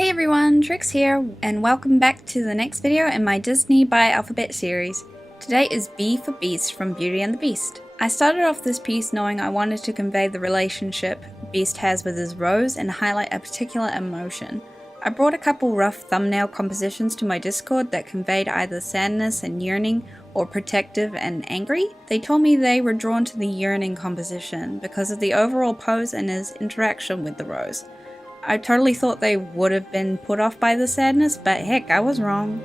Hey everyone, Trixks here, and welcome back to the next video in my Disney by Alphabet series. Today is B for Beast from Beauty and the Beast. I started off this piece knowing I wanted to convey the relationship Beast has with his rose and highlight a particular emotion. I brought a couple rough thumbnail compositions to my Discord that conveyed either sadness and yearning or protective and angry. They told me they were drawn to the yearning composition because of the overall pose and his interaction with the rose. I totally thought they would have been put off by the sadness, but heck, I was wrong.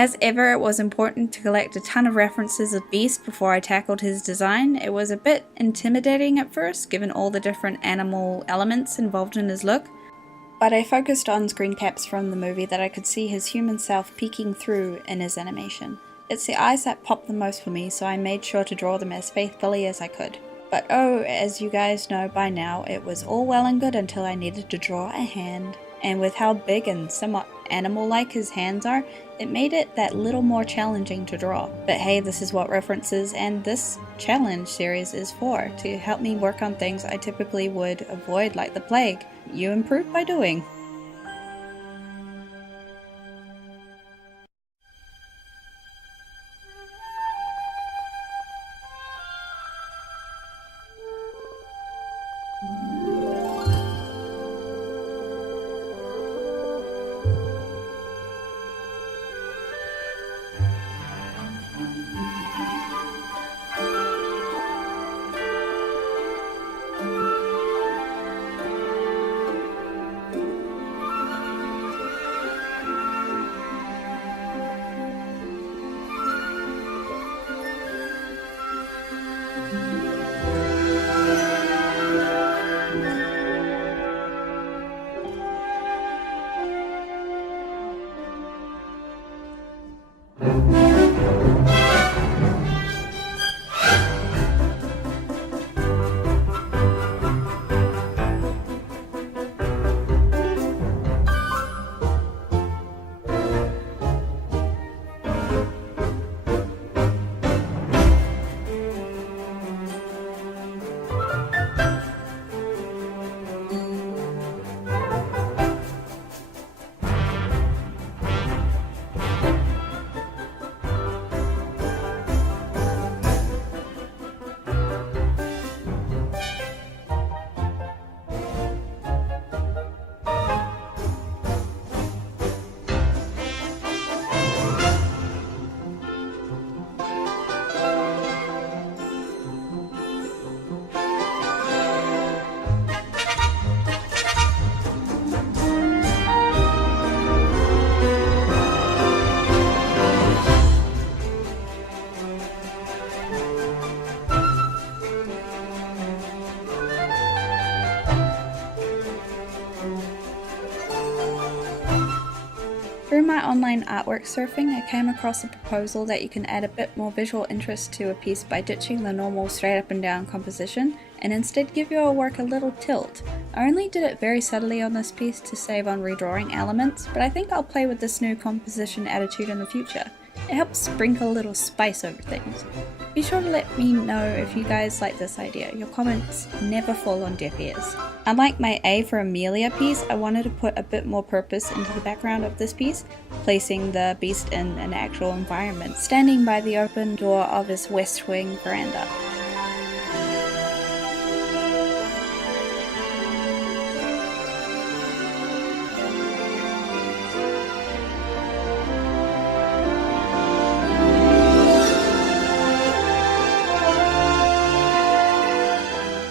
As ever, it was important to collect a ton of references of Beast before I tackled his design. It was a bit intimidating at first, given all the different animal elements involved in his look, but I focused on screen caps from the movie that I could see his human self peeking through in his animation. It's the eyes that popped the most for me, so I made sure to draw them as faithfully as I could. But oh, as you guys know by now, it was all well and good until I needed to draw a hand. And with how big and somewhat animal-like his hands are, it made it that little more challenging to draw. But hey, this is what references and this challenge series is for, to help me work on things I typically would avoid like the plague. You improve by doing. Through my online artwork surfing, I came across a proposal that you can add a bit more visual interest to a piece by ditching the normal straight up and down composition and instead give your work a little tilt. I only did it very subtly on this piece to save on redrawing elements, but I think I'll play with this new composition attitude in the future. It helps sprinkle a little spice over things. Be sure to let me know if you guys like this idea. Your comments never fall on deaf ears. Unlike my A for Amelia piece, I wanted to put a bit more purpose into the background of this piece, placing the beast in an actual environment, standing by the open door of his west wing veranda.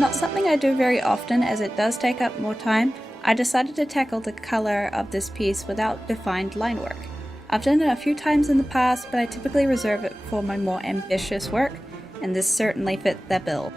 Not something I do very often as it does take up more time, I decided to tackle the colour of this piece without defined line work. I've done it a few times in the past, but I typically reserve it for my more ambitious work, and this certainly fit that bill.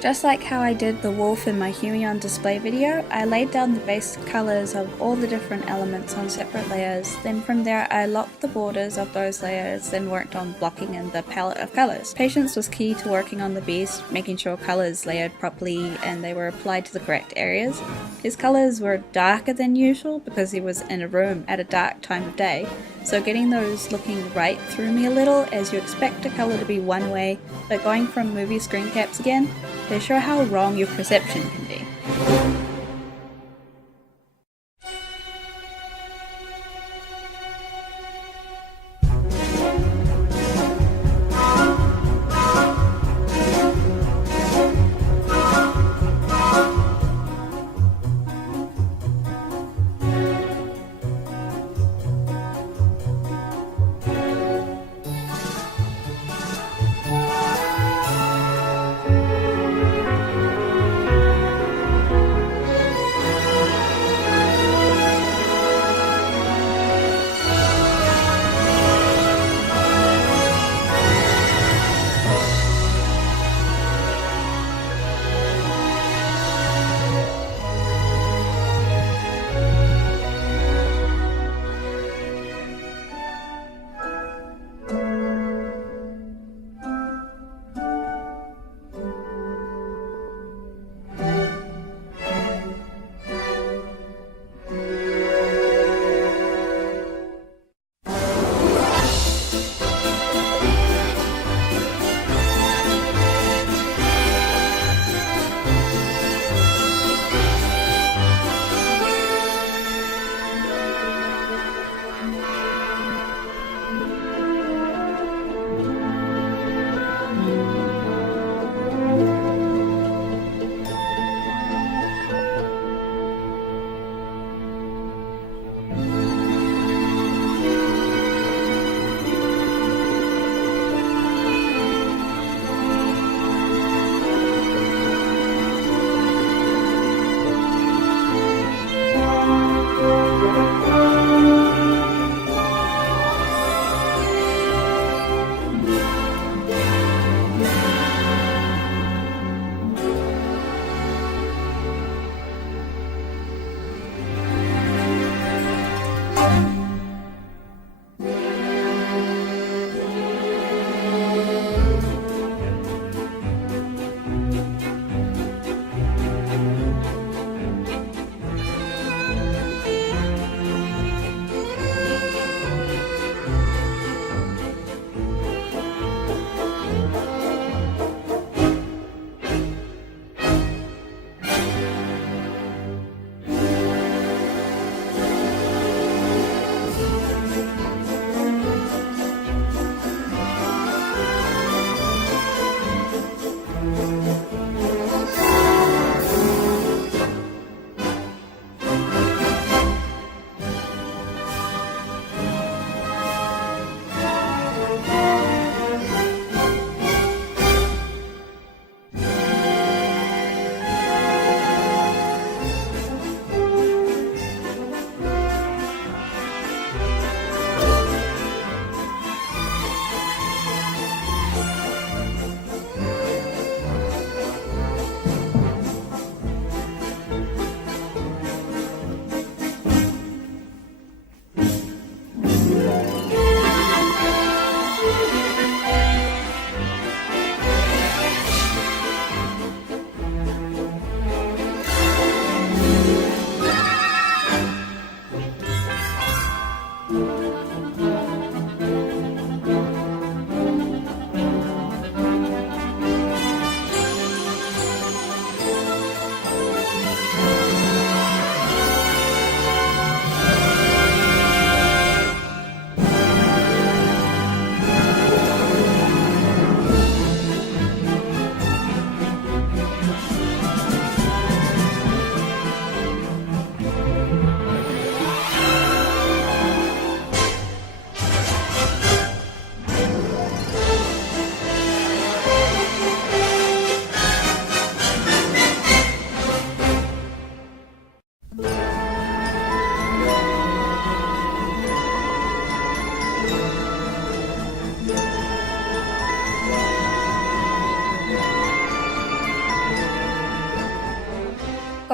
Just like how I did the wolf in my Huey on display video, I laid down the base colours of all the different elements on separate layers, then from there I locked the borders of those layers, then worked on blocking in the palette of colours. Patience was key to working on the beast, making sure colours layered properly and they were applied to the correct areas. His colours were darker than usual because he was in a room at a dark time of day, so getting those looking right threw me a little, as you expect a colour to be one way, but going from movie screen caps again, they show how wrong your perception can be.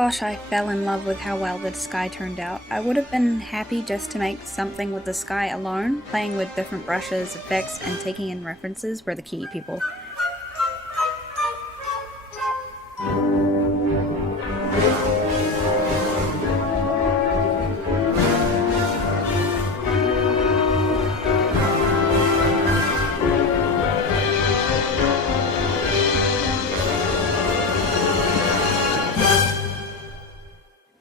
gosh, I fell in love with how well the sky turned out. I would have been happy just to make something with the sky alone. Playing with different brushes, effects, and taking in references were the key, people.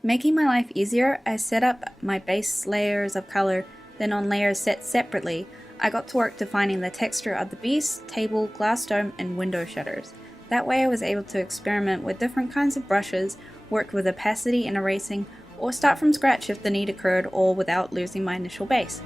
Making my life easier, I set up my base layers of color, then on layers set separately, I got to work defining the texture of the beast, table, glass dome, and window shutters. That way I was able to experiment with different kinds of brushes, work with opacity and erasing, or start from scratch if the need occurred, all without losing my initial base.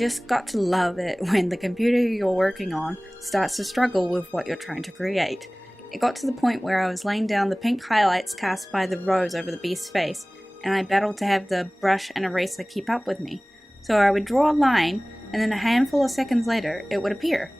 just got to love it when the computer you're working on starts to struggle with what you're trying to create. It got to the point where I was laying down the pink highlights cast by the rose over the beast's face, and I battled to have the brush and eraser keep up with me. So I would draw a line, and then a handful of seconds later, it would appear.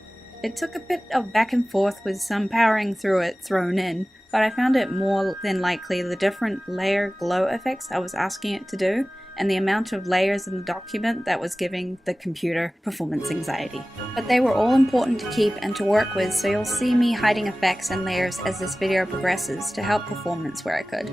It took a bit of back and forth with some powering through it thrown in, but I found it more than likely the different layer glow effects I was asking it to do, and the amount of layers in the document that was giving the computer performance anxiety. But they were all important to keep and to work with, so you'll see me hiding effects and layers as this video progresses to help performance where I could.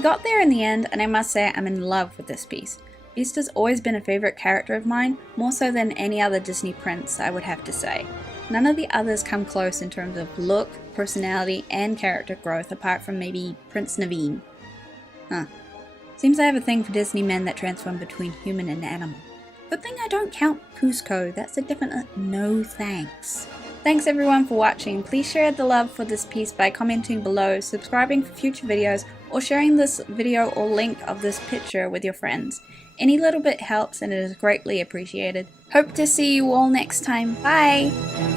We got there in the end, and I must say I'm in love with this piece. Beast has always been a favourite character of mine, more so than any other Disney prince, I would have to say. None of the others come close in terms of look, personality, and character growth, apart from maybe Prince Naveen. Seems I have a thing for Disney men that transform between human and animal. Good thing I don't count Cusco, that's a definite no thanks. Thanks everyone for watching. Please share the love for this piece by commenting below, subscribing for future videos, or sharing this video or link of this picture with your friends. Any little bit helps and it is greatly appreciated. Hope to see you all next time. Bye!